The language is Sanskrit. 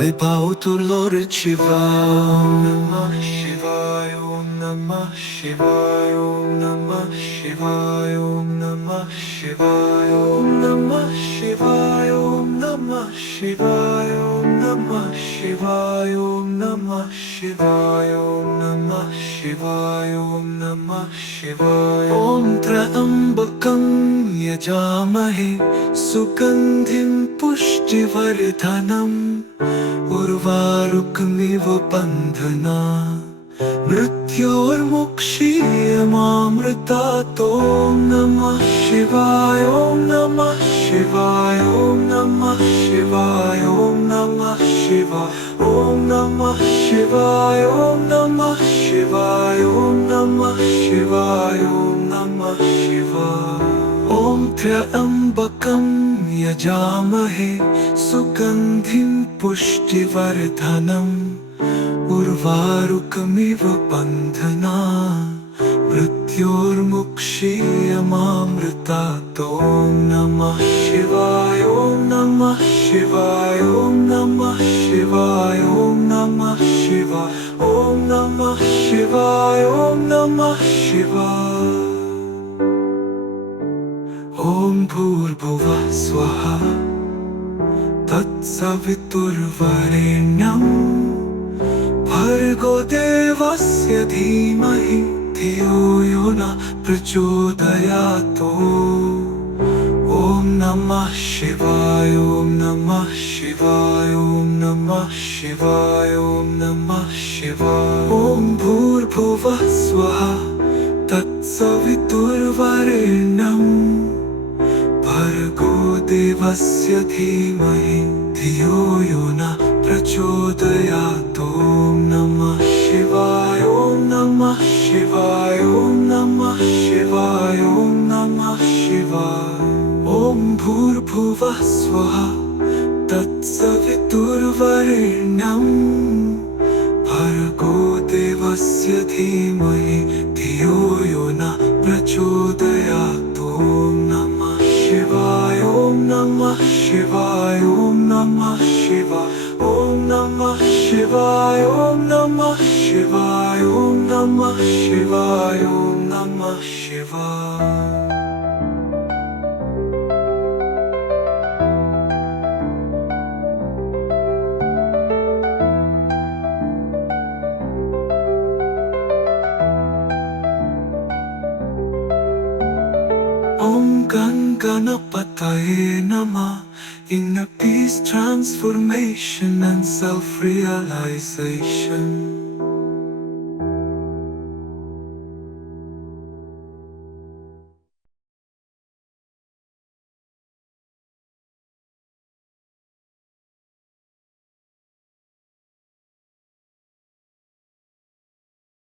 Ay pauturlor Shiva Om Namah Shivaya Om Namah Shivaya Om Namah Shivaya Om Namah Shivaya Om Namah Shivaya Om Namah Shivaya Om Namah Shivaya Om Namah Shivaya Om Namah Shivaya Om Namah Shivaya Om Trambakam Yajamahe Sugandhim Pushtivardhanam Urvarukmiv bandhana Mrityormukshiyamamritato Om Namah Shivaya Om Namah Shivaya Om Namah Shivaya Om Namah Shivaya Om Namah Shivaya Om Namah Shivaya Om Namah Shivaya Om Namah Shivaya Om Trambakam Yajamahe Sugandhim Pushtivardhanam Urvarukmiv bandhana Mrityormukshiyamamritato Om Namah Shivaya Om Namah Shivaya Om Namah Shivaya Om Namah Shivaya Om Namah Shivaya Om Namah Shivaya Om Bhurbhuvah Swaha Tatsaviturvarenyam Bhargo Devasya Dhimahi Dhiyo Yona Prachodhayato Om Namah Shivaya Om Namah Shivaya Om Namah Shivaya Om Namah Shivaya Om Bhurbhuvah Swaha Tatsaviturvarenyam Bhargo Devasya Dhimahi Dhiyo Yona Prachodhayato Om Namah Shivaya Om Namah Shivaya Om Namah Shivaya Om Namah Shivaya Om Bhurbhuvah Swaha Tatsaviturvarenyam Bhargo Devasya Dhimahi Dhiyo Yona Prachodhayato Om Namah Shivaya Om Namah Shivaya Om Namah Shivaya Om Namah Shivaya Om Namah Shivaya Om Namah Shivaya Om Namah Shivaya Om Ganganapataye Namah Inner peace, transformation and self-realization